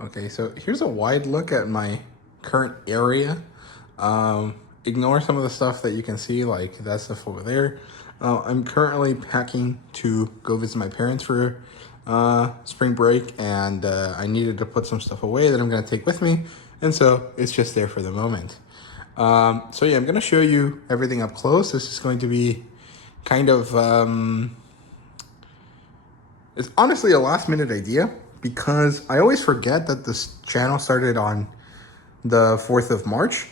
Okay, so here's a wide look at my current area. Ignore some of the stuff that you can see, like that stuff over there. I'm currently packing to go visit my parents for spring break, and I needed to put some stuff away that I'm going to take with me, and so it's just there for the moment. So yeah, I'm going to show you everything up close. This is going to be kind of, it's honestly a last minute idea because I always forget that this channel started on the 4th of March,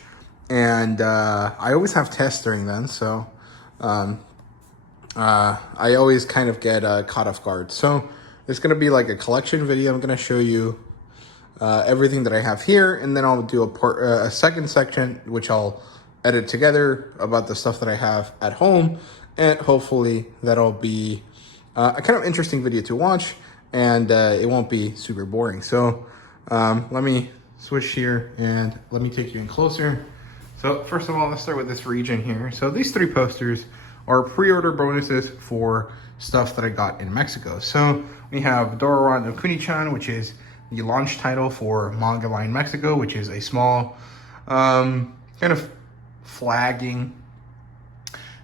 and I always have tests during then, so I always kind of get caught off guard. So it's going to be like a collection video. I'm going to show you everything that I have here, and then I'll do a second section, which I'll edit together about the stuff that I have at home, and hopefully that'll be a kind of interesting video to watch, and it won't be super boring. So let me switch here and let me take you in closer. So first of all, let's start with this region here. So these 3 posters are pre-order bonuses for stuff that I got in Mexico. So we have Dora no Kuni-chan, which is the launch title for Manga Line Mexico, which is a small kind of flagging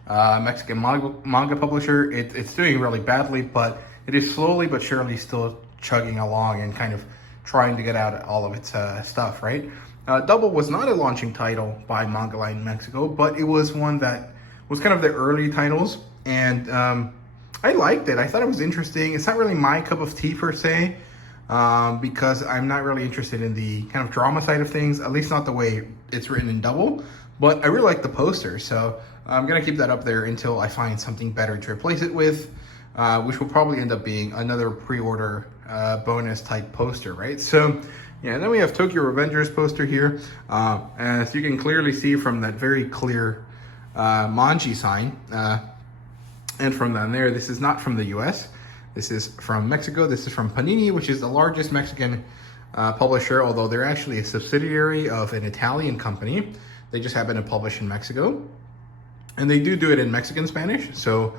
Mexican manga publisher. It's doing really badly, but it is slowly but surely still chugging along and kind of trying to get out all of its stuff, right? Double was not a launching title by Manga Line Mexico, but it was one that was kind of the early titles, and I liked it. I thought it was interesting. It's not really my cup of tea per se, because I'm not really interested in the kind of drama side of things, at least not the way it's written in Double, but I really like the poster, so I'm gonna keep that up there until I find something better to replace it with, which will probably end up being another pre-order bonus type poster, right? So yeah, and then we have Tokyo Revengers poster here. As you can clearly see from that very clear manji sign, and from down there, this is not from the US. This is from Mexico. This is from Panini, which is the largest Mexican publisher, although they're actually a subsidiary of an Italian company. They just happen to publish in Mexico. And they do it in Mexican Spanish, so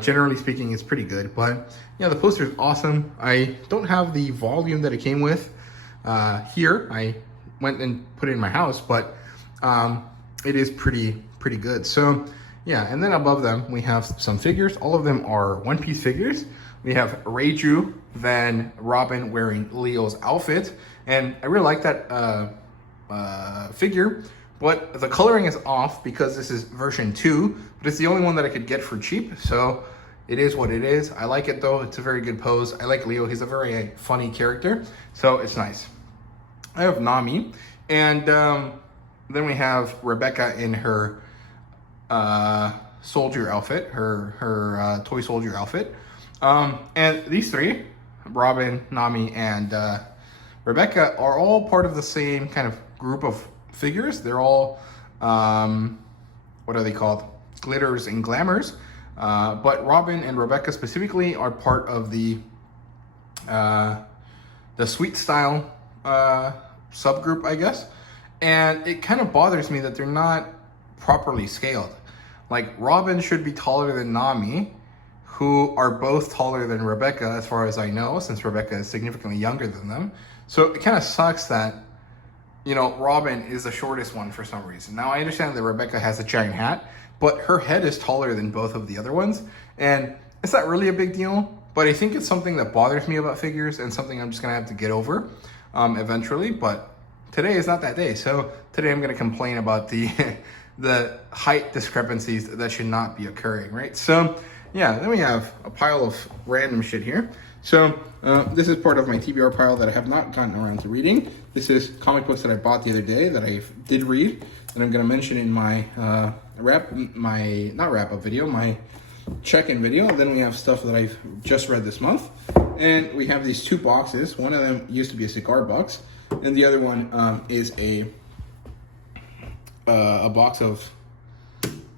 generally speaking, it's pretty good. But yeah, the poster is awesome. I don't have the volume that it came with here. I went and put it in my house, but it is pretty good. So yeah, and then above them, we have some figures. All of them are one-piece figures. We have Reiju, then Robin wearing Leo's outfit. And I really like that figure, but the coloring is off because this is version 2, but it's the only one that I could get for cheap. So it is what it is. I like it though. It's a very good pose. I like Leo. He's a very funny character, so it's nice. I have Nami, and then we have Rebecca in her soldier outfit, her toy soldier outfit. And these 3, Robin, Nami, and Rebecca, are all part of the same kind of group of figures. They're all, what are they called? Glitters and Glamours. But Robin and Rebecca specifically are part of the sweet style subgroup, I guess. And it kind of bothers me that they're not properly scaled. Like, Robin should be taller than Nami, who are both taller than Rebecca, as far as I know, since Rebecca is significantly younger than them. So it kind of sucks that, you know, Robin is the shortest one for some reason. Now, I understand that Rebecca has a giant hat, but her head is taller than both of the other ones. And it's not really a big deal, but I think it's something that bothers me about figures and something I'm just gonna have to get over eventually. But today is not that day. So today I'm gonna complain about the the height discrepancies that should not be occurring, right? So yeah, then we have a pile of random shit here. So this is part of my TBR pile that I have not gotten around to reading. This is comic books that I bought the other day that I did read, that I'm gonna mention in my not wrap up video, my check-in video. And then we have stuff that I've just read this month. And we have these 2 boxes. One of them used to be a cigar box, and the other one is a box of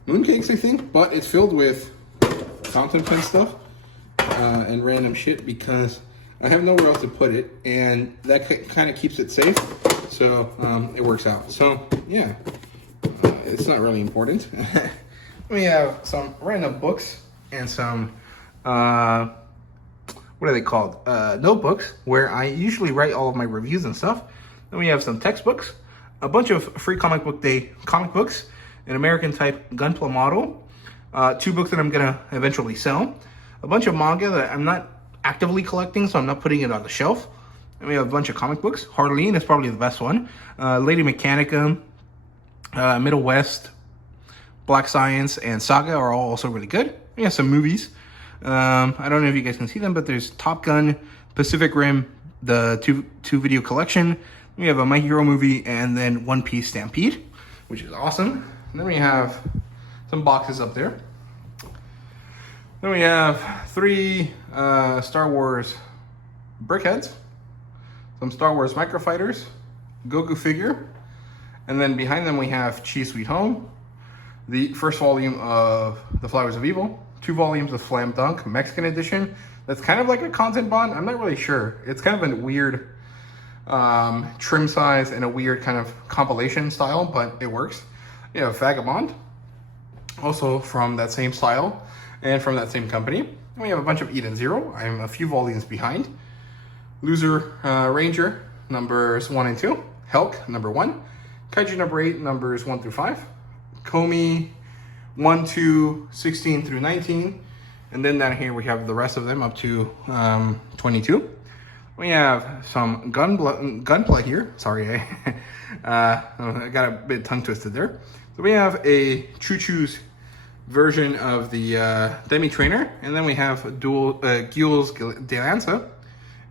mooncakes, I think, but it's filled with fountain pen stuff and random shit because I have nowhere else to put it, and that kind of keeps it safe, so it works out. So yeah, it's not really important. We have some random books and some what are they called? Notebooks, where I usually write all of my reviews and stuff. Then we have some textbooks, a bunch of free comic book day comic books, an American type Gunpla model, 2 books that I'm gonna eventually sell, a bunch of manga that I'm not actively collecting, so I'm not putting it on the shelf. And we have a bunch of comic books. Harleen is probably the best one. Lady Mechanica, Middle West, Black Science, and Saga are all also really good. We have some movies. I don't know if you guys can see them, but there's Top Gun, Pacific Rim, the two video collection. We have a My Hero movie, and then One Piece Stampede, which is awesome. And then we have some boxes up there. Then we have 3 Star Wars brickheads, some Star Wars microfighters, Goku figure, and then behind them we have Chi Sweet Home, the first volume of The Flowers of Evil, 2 volumes of Slam Dunk Mexican edition. That's kind of like a content bond. I'm not really sure. It's kind of a weird trim size and a weird kind of compilation style, but it works. You have Vagabond, also from that same style and from that same company. And we have a bunch of Eden Zero. I'm a few volumes behind. Loser Ranger numbers 1 and 2. Hulk number 1. Kaiju number 8 numbers 1 through 5. Komi 1 to 16 through 19. And then down here we have the rest of them up to 22. We have some gunpla here. Sorry, I got a bit tongue twisted there. So we have a Choo Choo's version of the Demi Trainer, and then we have Gules de Lanza.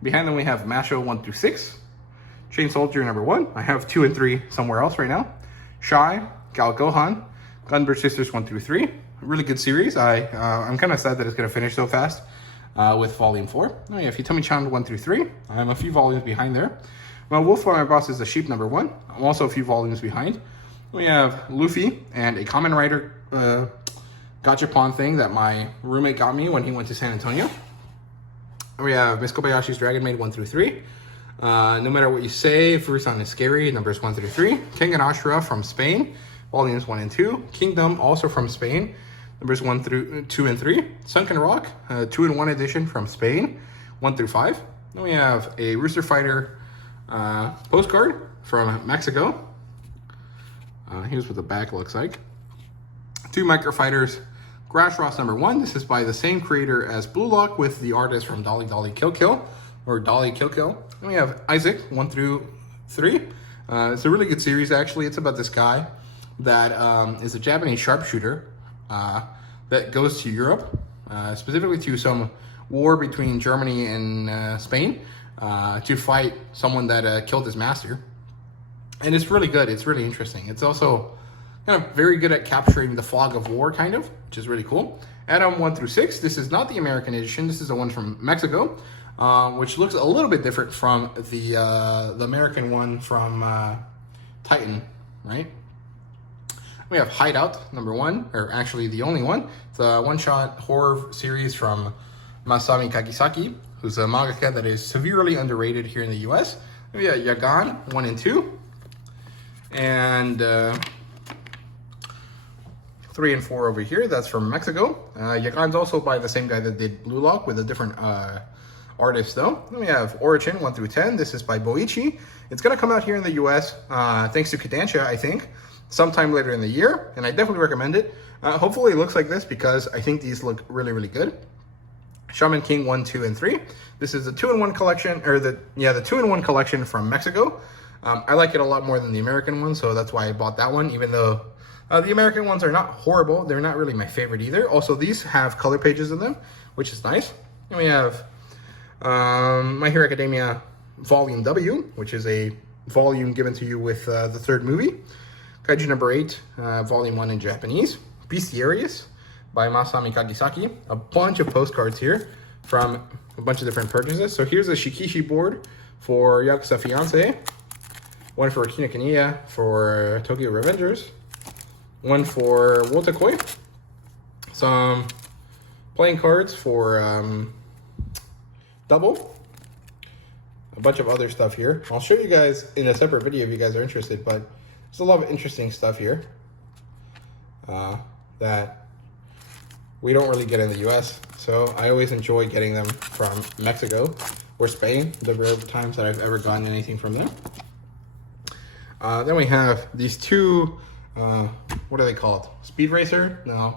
Behind them we have Masho 1 through 6, Chain Soldier number 1. I have 2 and 3 somewhere else right now. Shy, Gal Gohan, Gunbird Sisters 1 through 3. A really good series. I'm kind of sad that it's going to finish so fast with volume 4. Oh yeah, Futami-chan 1 through 3. I'm a few volumes behind there. Well, Wolf by My Boss is the Sheep number 1. I'm also a few volumes behind. We have Luffy and a Kamen Rider gachapon thing that my roommate got me when he went to San Antonio. We have Miss Kobayashi's Dragon Maid 1 through 3. No Matter What You Say, Furusan is Scary, numbers 1 through 3. King and Ashura from Spain, volumes 1 and 2. Kingdom, also from Spain, numbers 1 through 2 and 3. Sunken Rock, 2 in 1 edition from Spain, 1 through 5. Then we have a Rooster Fighter postcard from Mexico. Here's what the back looks like. 2 Microfighters, Grash Ross number 1. This is by the same creator as Blue Lock with the artist from Dolly Dolly Kill Kill, or Dolly Kill Kill. Then we have Isaac 1 through 3. It's a really good series actually. It's about this guy that is a Japanese sharpshooter that goes to Europe, specifically to some war between Germany and Spain to fight someone that killed his master. And it's really good. It's really interesting. It's also kind of very good at capturing the fog of war, kind of, which is really cool. Adam 1 through 6. This is not the American edition. This is the one from Mexico, which looks a little bit different from the American one from Titan, right? We have Hideout number 1, or actually the only one. It's a one-shot horror series from Masami Kagisaki, who's a mangaka that is severely underrated here in the US. We have Yagan 1 and 2. And 3 and 4 over here. That's from Mexico. Yagan's also by the same guy that did Blue Lock with a different artist though. Then we have Origin 1 through 10. This is by Boichi. It's going to come out here in the US thanks to Kodansha, I think, sometime later in the year. And I definitely recommend it. Hopefully it looks like this because I think these look really, really good. Shaman King 1, 2, and 3. This is the 2-in-1 collection, or the 2-in-1 collection from Mexico. I like it a lot more than the American one, so that's why I bought that one, even though the American ones are not horrible. They're not really my favorite either. Also, these have color pages in them, which is nice. And we have My Hero Academia Volume W, which is a volume given to you with the 3rd movie. Kaiju number 8, Volume 1 in Japanese. Bestiarius by Masami Kagisaki. A bunch of postcards here from a bunch of different purchases. So here's a Shikishi board for Yakuza Fiance. One for Kina Kaniya for Tokyo Revengers. One for Wotakoi. Some playing cards for Double. A bunch of other stuff here. I'll show you guys in a separate video if you guys are interested, but there's a lot of interesting stuff here that we don't really get in the US, so I always enjoy getting them from Mexico or Spain, the rare times that I've ever gotten anything from there. Then we have these two, what are they called? Speed Racer? No.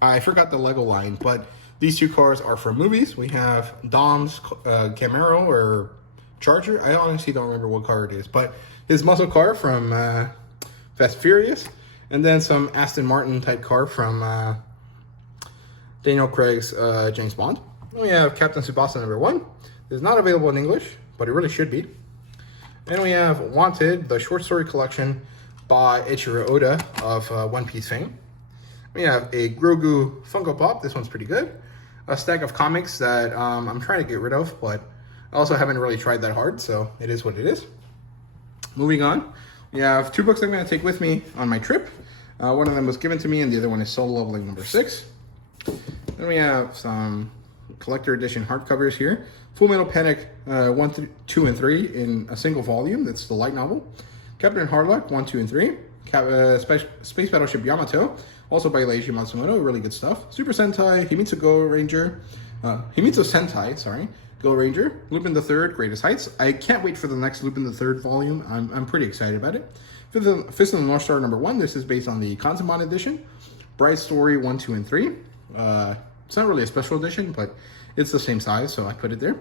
I forgot the Lego line, but these two cars are from movies. We have Dom's Camaro or Charger. I honestly don't remember what car it is, but his muscle car from Fast and Furious, and then some Aston Martin type car from Daniel Craig's James Bond. Then we have Captain Tsubasa #1. It's not available in English, but it really should be. And we have Wanted, the short story collection by Eiichiro Oda of One Piece fame. We have a Grogu Funko Pop. This one's pretty good. A stack of comics that I'm trying to get rid of, but I also haven't really tried that hard, so it is what it is. Moving on, we have two books I'm going to take with me on my trip. One of them was given to me, and the other one is Soul Leveling #6. Then we have some collector edition hardcovers here. Full Metal Panic 1, 2, and 3 in a single volume. That's the light novel. Captain Harlock 1, 2, and 3. Space Battleship Yamato, also by Leiji Matsumoto. Really good stuff. Super Sentai, Himitsu Go Ranger, Himitsu Sentai, sorry, Go Ranger. Lupin the Third, Greatest Heights. I can't wait for the next Lupin the Third volume. I'm pretty excited about it. Fist of the North Star #1. This is based on the Kanzenban edition. Bright Story 1, 2, and 3. It's not really a special edition, but it's the same size, so I put it there.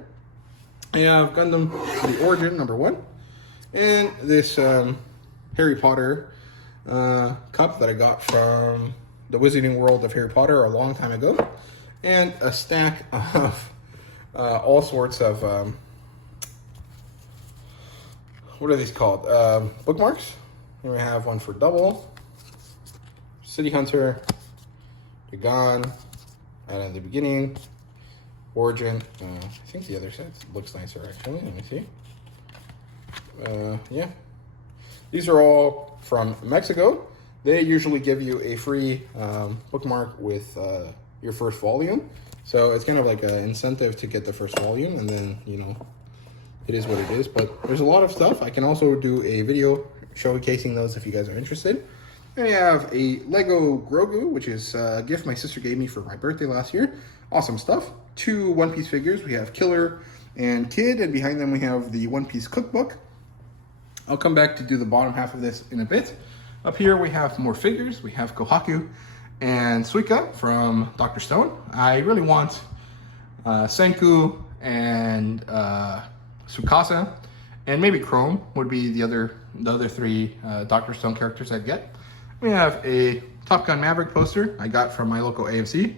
I have Gundam The Origin #1. And this Harry Potter cup that I got from the Wizarding World of Harry Potter a long time ago. And a stack of all sorts of, what are these called? Bookmarks. And we have one for Double, City Hunter, Gone, and at the beginning, Origin. I think the other set looks nicer actually. Let me see. Yeah. These are all from Mexico. They usually give you a free bookmark with your first volume. So it's kind of like an incentive to get the first volume, and then, you know, it is what it is. But there's a lot of stuff. I can also do a video showcasing those if you guys are interested. And I have a Lego Grogu, which is a gift my sister gave me for my birthday last year. Awesome stuff. Two One Piece figures. We have Killer and Kid, and behind them we have the One Piece cookbook. I'll come back to do the bottom half of this in a bit. Up here we have more figures. We have Kohaku and Suika from Dr. Stone. I really want Senku and Tsukasa, and maybe Chrome would be the other three Dr. Stone characters I'd get. We have a Top Gun Maverick poster I got from my local AMC.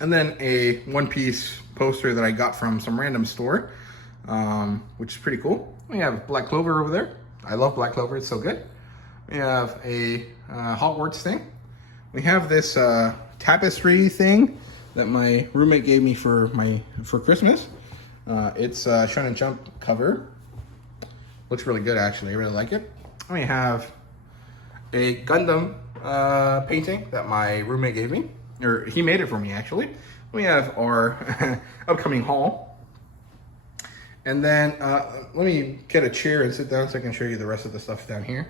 And then a One Piece poster that I got from some random store, which is pretty cool. We have Black Clover over there. I love Black Clover, it's so good. We have a Hogwarts thing. We have this tapestry thing that my roommate gave me for Christmas. It's a Shonen Jump cover. Looks really good actually, I really like it. We have a Gundam painting that my roommate gave me, or he made it for me actually. We have our upcoming haul. And then let me get a chair and sit down so I can show you the rest of the stuff down here.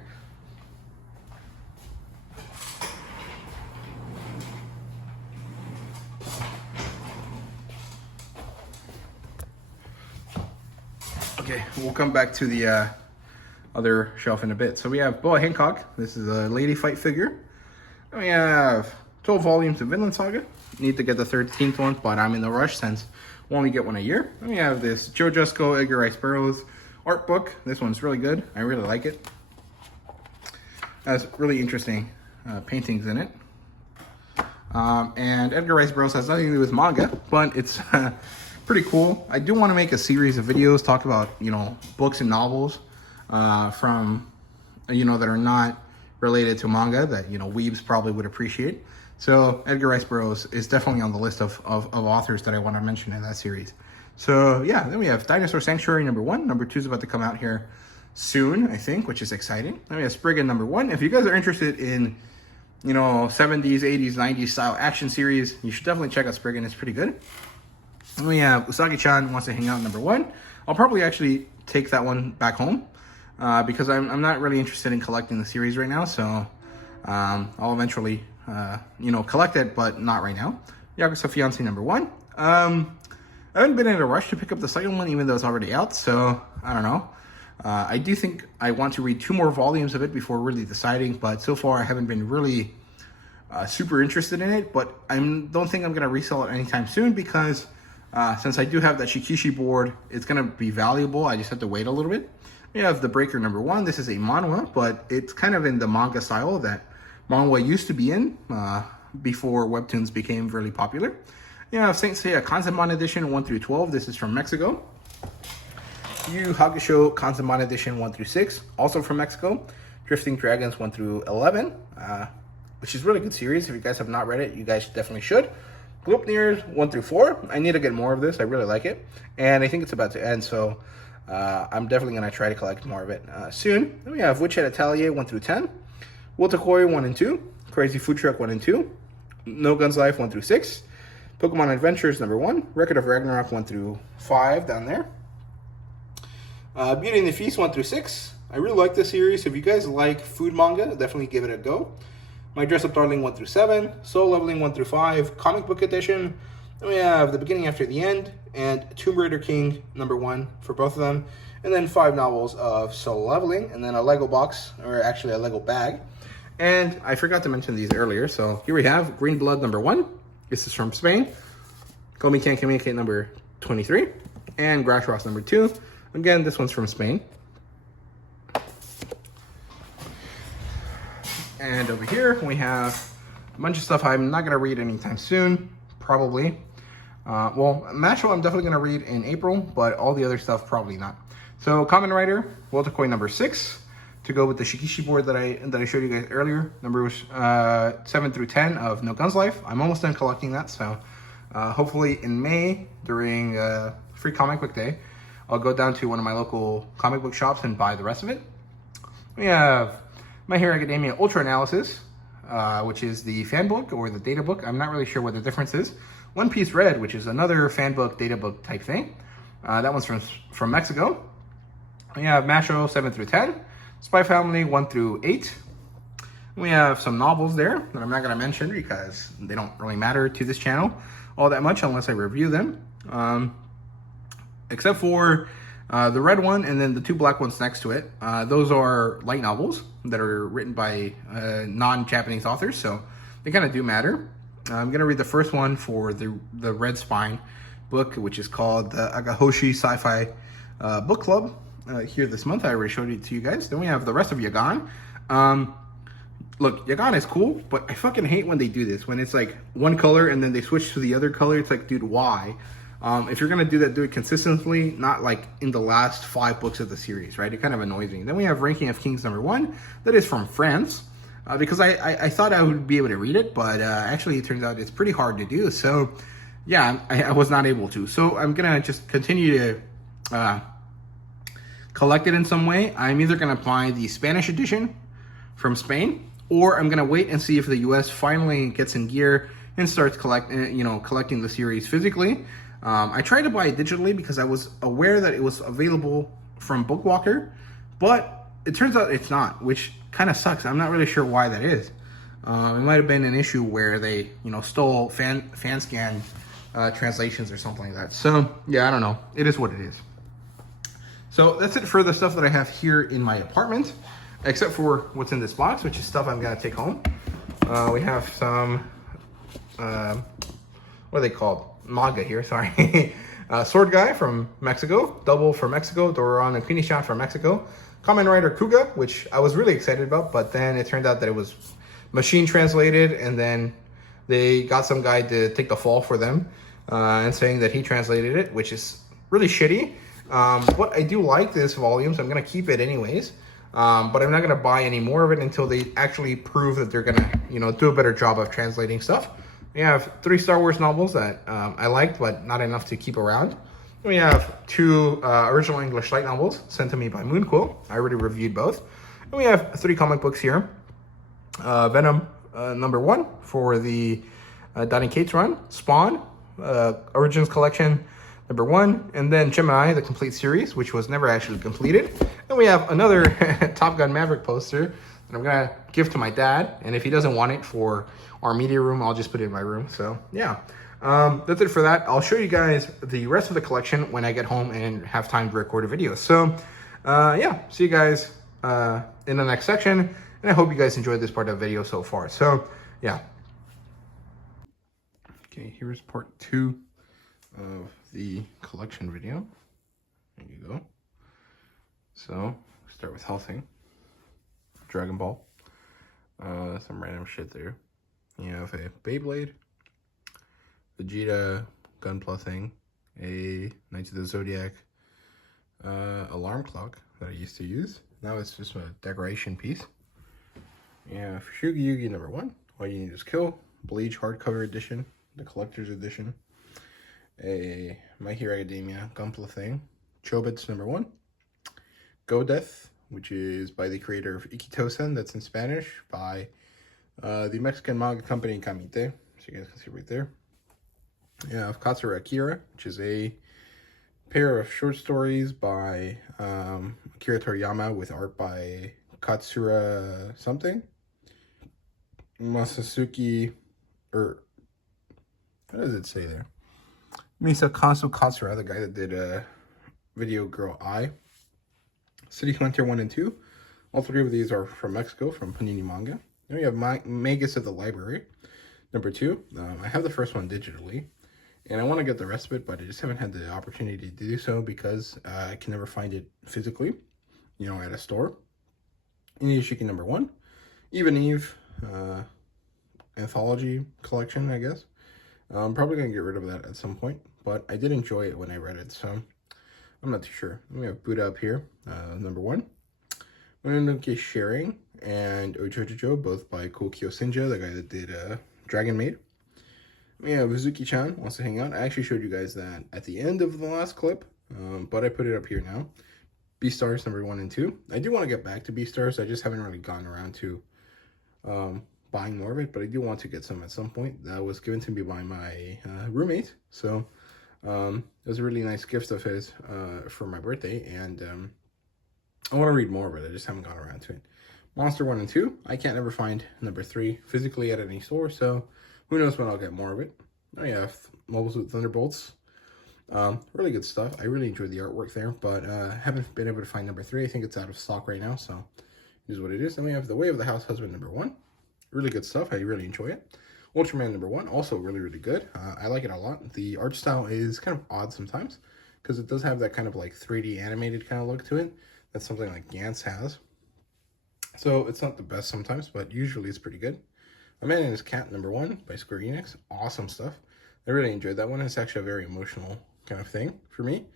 Okay, we'll come back to the other shelf in a bit. So we have Boa Hancock. This is a lady fight figure. And we have 12 volumes of Vinland Saga. Need to get the 13th one, but I'm in the rush since we only get one a year. And we have this Joe Jusko, Edgar Rice Burroughs art book. This one's really good. I really like it. Has really interesting paintings in it. And Edgar Rice Burroughs has nothing to do with manga, but it's pretty cool. I do want to make a series of videos, talk about, you know, books and novels from, you know, that are not related to manga that, you know, weebs probably would appreciate. So Edgar Rice Burroughs is definitely on the list of authors that I want to mention in that series. So yeah, then we have Dinosaur Sanctuary #1. #2 is about to come out here soon, I think, which is exciting. Then we have Spriggan #1. If you guys are interested in, you know, 70s, 80s, 90s style action series, you should definitely check out Spriggan. It's pretty good. Then we have Usagi-chan Wants to Hang Out #1. I'll probably actually take that one back home because I'm not really interested in collecting the series right now. So I'll eventually, collect it, but not right now. Yakuza Fiancé #1. I haven't been in a rush to pick up the second one, even though it's already out, so I don't know. I do think I want to read 2 more volumes of it before really deciding, but so far I haven't been really super interested in it, but I don't think I'm going to resell it anytime soon because since I do have that Shikishi board, it's going to be valuable. I just have to wait a little bit. We have The Breaker #1. This is a manhwa, but it's kind of in the manga style that manhwa used to be in before webtoons became really popular. You have Saint Seiya Kanzenban Edition 1 through 12. This is from Mexico. Yu Hakusho Kanzenban Edition 1 through 6, also from Mexico. Drifting Dragons 1 through 11, which is a really good series. If you guys have not read it, you guys definitely should. Gleipnir 1 through 4. I need to get more of this. I really like it. And I think it's about to end, so I'm definitely going to try to collect more of it soon. Then we have Witch Head Atelier 1 through 10. Wotakoi 1 and 2. Crazy Food Truck 1 and 2. No Guns Life 1 through 6. Pokemon Adventures #1. Record of Ragnarok 1 through 5 down there. Beauty and the Feast 1 through 6. I really like this series. If you guys like food manga, definitely give it a go. My Dress Up Darling 1 through 7. Soul Leveling 1 through 5. Comic Book Edition. Then we have The Beginning After the End and Tomb Raider King #1 for both of them. And then 5 novels of Soul Leveling, and then a Lego box, or actually a Lego bag. And I forgot to mention these earlier, so here we have Green Blood #1. This is from Spain. Komi Can't Communicate #23. And Grass Ross #2. Again, this one's from Spain. And over here, we have a bunch of stuff I'm not going to read anytime soon, probably. Well, Masho I'm definitely going to read in April, but all the other stuff, probably not. So, Kamen Rider, Wotakoi #6, to go with the Shikishi board that I showed you guys earlier. Numbers 7 through 10 of No Guns Life. I'm almost done collecting that, so hopefully in May, during Free Comic Book Day, I'll go down to one of my local comic book shops and buy the rest of it. We have My Hero Academia Ultra Analysis, which is the fan book or the data book. I'm not really sure what the difference is. One Piece Red, which is another fan book, data book type thing. That one's from Mexico. We have Masho 7 through 10. Spy Family 1 through 8. We have some novels there that I'm not going to mention because they don't really matter to this channel all that much unless I review them. Except for the red one and then the 2 black ones next to it. Those are light novels that are written by non-Japanese authors, so they kind of do matter. I'm going to read the first one for the Red Spine book, which is called the Agahoshi Sci-Fi Book Club here this month. I already showed it to you guys. Then we have the rest of Yagan. Look, Yagan is cool, but I fucking hate when they do this. When it's like one color and then they switch to the other color. It's like, dude, why? If you're going to do that, do it consistently, not like in the last 5 books of the series, right? It kind of annoys me. Then we have Ranking of Kings #1. That is from France. Because I thought I would be able to read it, but actually it turns out it's pretty hard to do. So, yeah, I was not able to. So I'm going to just continue to collect it in some way. I'm either going to buy the Spanish edition from Spain, or I'm going to wait and see if the US finally gets in gear and starts collecting the series physically. I tried to buy it digitally because I was aware that it was available from Bookwalker, but it turns out it's not, which kind of sucks. I'm not really sure why that is. It might have been an issue where they, stole fan scan translations or something like that. So, yeah, I don't know. It is what it is. So that's it for the stuff that I have here in my apartment, except for what's in this box, which is stuff I'm going to take home. We have some, what are they called? Manga here, sorry. Sword Guy from Mexico, Double from Mexico, Doron and Kunishan from Mexico. Kamen Rider Kuga, which I was really excited about, but then it turned out that it was machine translated, and then they got some guy to take the fall for them and saying that he translated it, which is really shitty. But I do like this volume, so I'm going to keep it anyways. But I'm not going to buy any more of it until they actually prove that they're going to, do a better job of translating stuff. We have 3 Star Wars novels that I liked, but not enough to keep around. We have 2 original English light novels sent to me by Moonquill. I already reviewed both. And we have 3 comic books here. Venom #1 for the Donny Cates run. Spawn, Origins Collection #1. And then Gemini, the complete series, which was never actually completed. And we have another Top Gun Maverick poster And I'm gonna give to my dad, and if he doesn't want it for our media room, I'll just put it in my room. So yeah, that's it for that. I'll show you guys the rest of the collection when I get home and have time to record a video. So yeah, see you guys in the next section, and I hope you guys enjoyed this part of the video so far. So yeah. Okay, here's part 2 of the collection video. There you go. So start with Helsing, Dragon Ball, some random shit there. You have a Beyblade, Vegeta Gunpla thing, a Knights of the Zodiac alarm clock that I used to use. Now it's just a decoration piece. Yeah, for Shugi Yugi #1, all you need is Kill, Bleach hardcover edition, the collector's edition, a My Hero Academia Gunpla thing, Chobits #1, Go Death, which is by the creator of Ikitosen, that's in Spanish, by the Mexican manga company Kamite, so you guys can see right there. Yeah, Katsura Akira, which is a pair of short stories by Akira Toriyama with art by Katsura something. Masasuke, or what does it say there? Misakazu Katsura, the guy that did Video Girl Eye. City Hunter 1 and 2. All 3 of these are from Mexico, from Panini Manga. Then we have Magus at the Library, #2. I have the first one digitally, and I want to get the rest of it, but I just haven't had the opportunity to do so because I can never find it physically, you know, at a store. Inuyashiki #1. Even Eve, anthology collection, I guess. I'm probably going to get rid of that at some point, but I did enjoy it when I read it, so I'm not too sure. We have Buddha up here, #1. Mononoke Sharing and Ojojojo, both by Kokyo Sinja, the guy that did Dragon Maid. We have Uzuki-chan wants to hang out. I actually showed you guys that at the end of the last clip, but I put it up here now. Beastars #1 and 2. I do want to get back to Beastars. I just haven't really gotten around to buying more of it, but I do want to get some at some point. That was given to me by my roommate, so it was a really nice gift of his for my birthday, and I want to read more of it. I just haven't gotten around to it. Monster 1 and 2. I can't ever find #3 physically at any store, so who knows when I'll get more of it. Oh yeah, Mobile Suit Thunderbolts. Really good stuff. I really enjoyed the artwork there, but haven't been able to find #3. I think it's out of stock right now, so it is what it is. Then we have The Way of the House Husband #1. Really good stuff. I really enjoy it. Ultraman #1, also really, really good. I like it a lot. The art style is kind of odd sometimes, because it does have that kind of like 3D animated kind of look to it. That's something like Gantz has. So it's not the best sometimes, but usually it's pretty good. A Man and His Cat #1 by Square Enix. Awesome stuff. I really enjoyed that one. It's actually a very emotional kind of thing for me.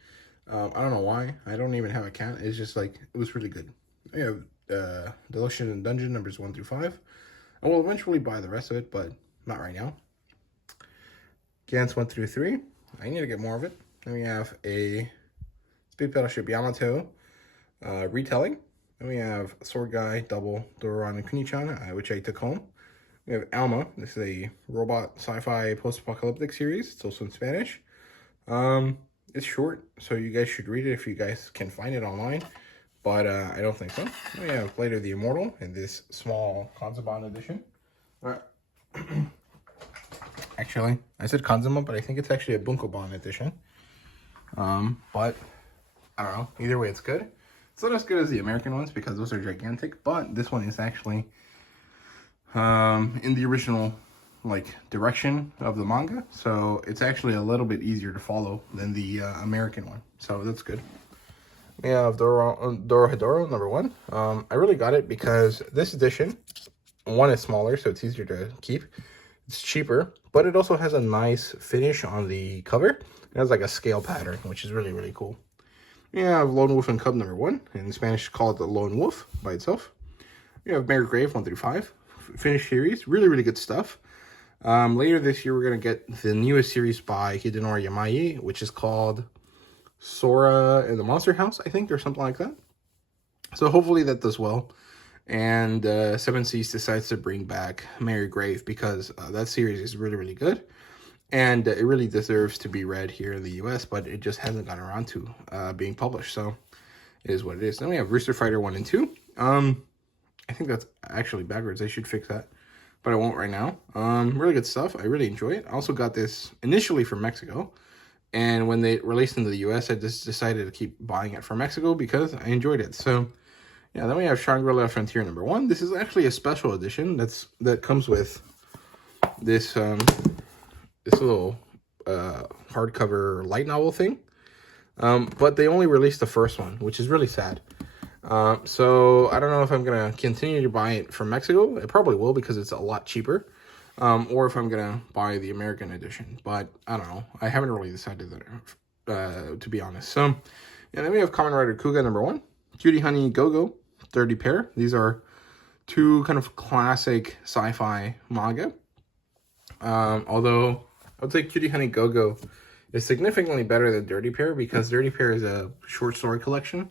I don't know why. I don't even have a cat. It's just like, it was really good. We have Delusion and Dungeon #1 through 5. I will eventually buy the rest of it, but not right now. Gantz 1 through 3. I need to get more of it. Then we have a Speed Battleship Yamato retelling. Then we have Sword Guy Double Doron and Kunichan, which I took home. We have Alma. This is a robot sci-fi post-apocalyptic series. It's also in Spanish. It's short, so you guys should read it if you guys can find it online, but I don't think so. We have Blade of the Immortal in this small Kanzaban edition. Actually, I said Kanzama, but I think it's actually a Bunkoban edition. But I don't know. Either way, it's good. It's not as good as the American ones because those are gigantic, but this one is actually in the original like direction of the manga, so it's actually a little bit easier to follow than the American one, so that's good. We have Dorohedoro #1. I really got it because this edition, one, is smaller, so it's easier to keep. It's cheaper, but it also has a nice finish on the cover. It has like a scale pattern, which is really, really cool. We have Lone Wolf and Cub #1. In Spanish, called the Lone Wolf by itself. We have Mare Grave 1 through 5. Finished series. Really, really good stuff. Later this year, we're going to get the newest series by Hidenori Yamai, which is called Sora in the Monster House, I think, or something like that. So hopefully that does well. And Seven Seas decides to bring back Mary Grave because that series is really, really good. And it really deserves to be read here in the US, but it just hasn't gotten around to being published. So it is what it is. Then we have Rooster Fighter 1 and 2. I think that's actually backwards. I should fix that, but I won't right now. Really good stuff. I really enjoy it. I also got this initially from Mexico, and when they released into the US, I just decided to keep buying it from Mexico because I enjoyed it. So yeah, then we have Shangri-La Frontier #1. This is actually a special edition that comes with this this little hardcover light novel thing. But they only released the first one, which is really sad. So I don't know if I'm going to continue to buy it from Mexico. I probably will because it's a lot cheaper. Or if I'm going to buy the American edition. But I don't know. I haven't really decided that, to be honest. So, yeah, then we have Kamen Rider Kuga #1. Cutie Honey Go-Go, 30 pair. These are two kind of classic sci-fi manga. Although I would say Cutie Honey Go-Go is significantly better than Dirty Pair because Dirty Pair is a short story collection.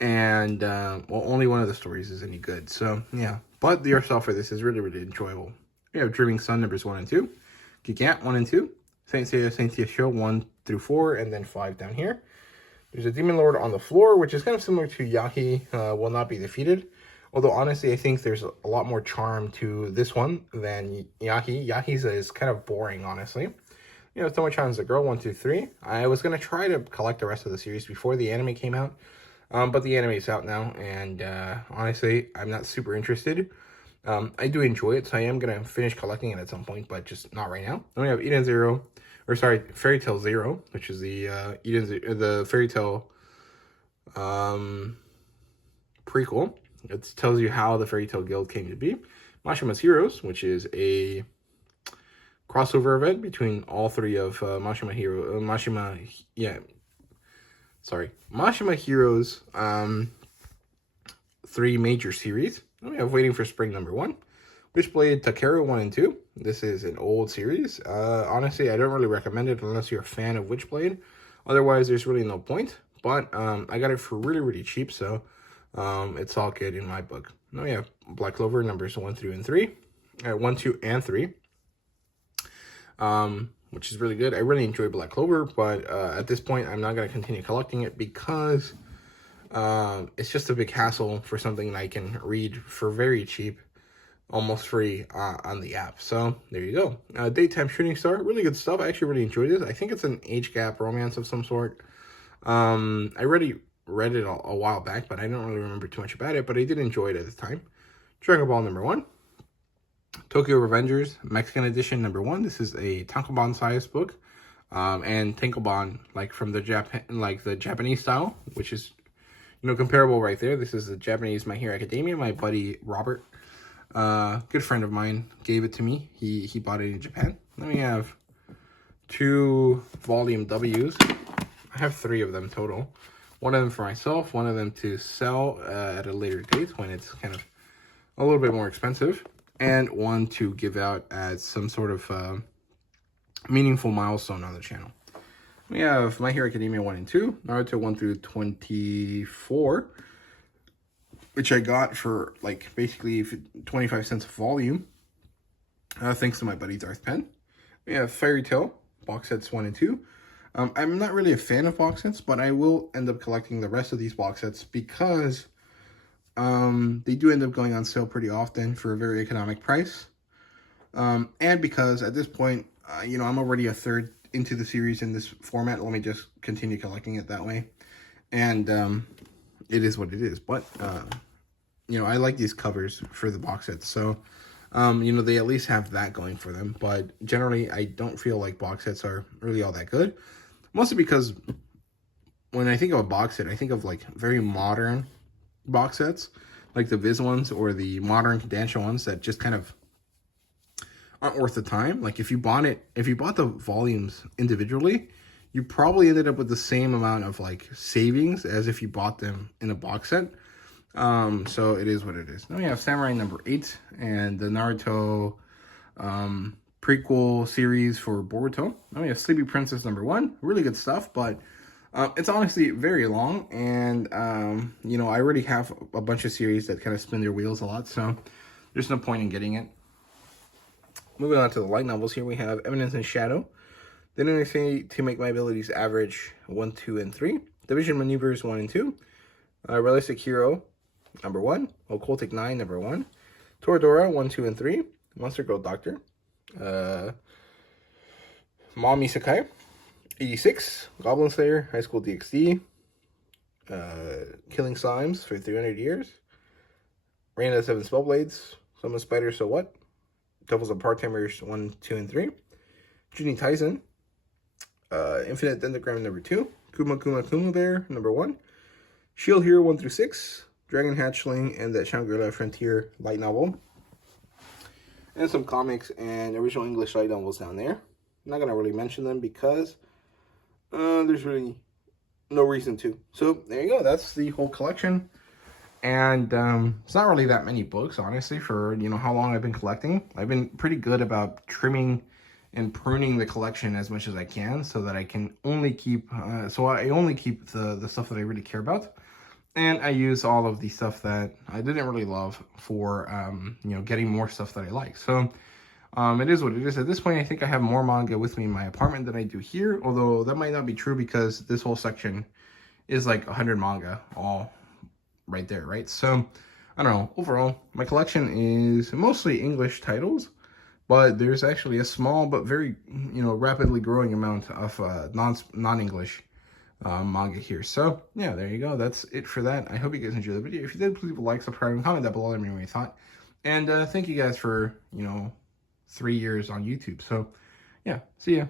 And, well, only one of the stories is any good. So, yeah. But the art style for this is really, really enjoyable. We have Dreaming Sun #1 and 2. Gigant 1 and 2. Saint Seiya Show 1 through 4. And then 5 down here. There's a Demon Lord on the floor, which is kind of similar to Yaki Will Not Be Defeated. Although, honestly, I think there's a lot more charm to this one than Yaki. Yaki's is kind of boring, honestly. You know, Tomo-chan's a girl, 1, 2, 3. I was going to try to collect the rest of the series before the anime came out. But the anime is out now, and honestly, I'm not super interested. I do enjoy it, so I am going to finish collecting it at some point, but just not right now. Then we have Fairy Tail Zero, which is the Fairy Tail prequel. It tells you how the Fairy Tail Guild came to be. Mashima's Heroes, which is a crossover event between all three of Mashima Heroes' three major series. Then we have Waiting for Spring #1. Witchblade Takeru 1 and 2. This is an old series. Honestly, I don't really recommend it unless you're a fan of Witchblade. Otherwise, there's really no point. But I got it for really, really cheap, so it's all good in my book. Now we have Black Clover #1, 2, and 3. 1, 2, and 3. Which is really good. I really enjoy Black Clover, but at this point, I'm not going to continue collecting it because it's just a big hassle for something I can read for very cheap, almost free on the app. So there you go. Daytime Shooting Star, really good stuff. I actually really enjoyed it. I think it's an age gap romance of some sort. I already read it a while back, but I don't really remember too much about it, but I did enjoy it at the time. Dragon Ball #1. Tokyo Revengers Mexican edition #1. This is a tankobon size book, and tankobon like from the Japanese style, which is comparable right there. This is the Japanese My Hero Academia. My buddy Robert, good friend of mine, gave it to me. He bought it in Japan. Then we have 2 volume W's. I have 3 of them total. One of them for myself, one of them to sell at a later date when it's kind of a little bit more expensive, and one to give out as some sort of meaningful milestone on the channel. We have My Hero Academia 1 and 2, Naruto 1 through 24, which I got for like basically 25 cents a volume, thanks to my buddy Darth Penn. We have Fairy Tail box sets 1 and 2. I'm not really a fan of box sets, but I will end up collecting the rest of these box sets because they do end up going on sale pretty often for a very economic price. And because at this point, I'm already a third into the series in this format. Let me just continue collecting it that way. And it is what it is. But, I like these covers for the box sets. So, they at least have that going for them. But generally, I don't feel like box sets are really all that good. Mostly because when I think of a box set, I think of like very modern box sets, like the Viz ones or the modern Kodansha ones that just kind of aren't worth the time. Like if you bought the volumes individually, you probably ended up with the same amount of like savings as if you bought them in a box set. So it is what it is. Then we have Samurai #8 and the Naruto prequel series for Boruto. Then we have Sleepy Princess #1. Really good stuff, but it's honestly very long, and I already have a bunch of series that kind of spin their wheels a lot, so there's no point in getting it. Moving on to the light novels, here we have Eminence and Shadow. Then I say to make my abilities average 1, 2, and 3. Division Maneuvers 1 and 2. Realistic Hero number 1. Occultic 9, number 1. Toradora 1, 2, and 3. Monster Girl Doctor. Mom Isekai. 86. Goblin Slayer, High School DxD. Killing Slimes for 300 years. Reign of the 7 Spellblades. Summon Spider, So What? Devils of Part-Timers 1, 2, and 3. Juni Taisen. Infinite Dendrogram number 2. Kuma Bear number 1. Shield Hero 1 through 6. Dragon Hatchling and that Shangri-La Frontier light novel. And some comics and original English light novels down there. I'm not going to really mention them because there's really no reason to. So there you go. That's the whole collection. And it's not really that many books, honestly, for, you know, how long I've been collecting. I've been pretty good about trimming and pruning the collection as much as I can so that I can only keep, I only keep the stuff that I really care about. And I use all of the stuff that I didn't really love for, you know, getting more stuff that I like. So it is what it is. At this point, I think I have more manga with me in my apartment than I do here. Although that might not be true because this whole section is like 100 manga all right there, right? So I don't know. Overall, my collection is mostly English titles. But there's actually a small but very, you know, rapidly growing amount of non-English manga here. So, yeah, there you go. That's it for that. I hope you guys enjoyed the video. If you did, please leave a like, subscribe, and comment down below. Let me know what you thought. And thank you guys for, you know, 3 years on YouTube. So, yeah, see ya.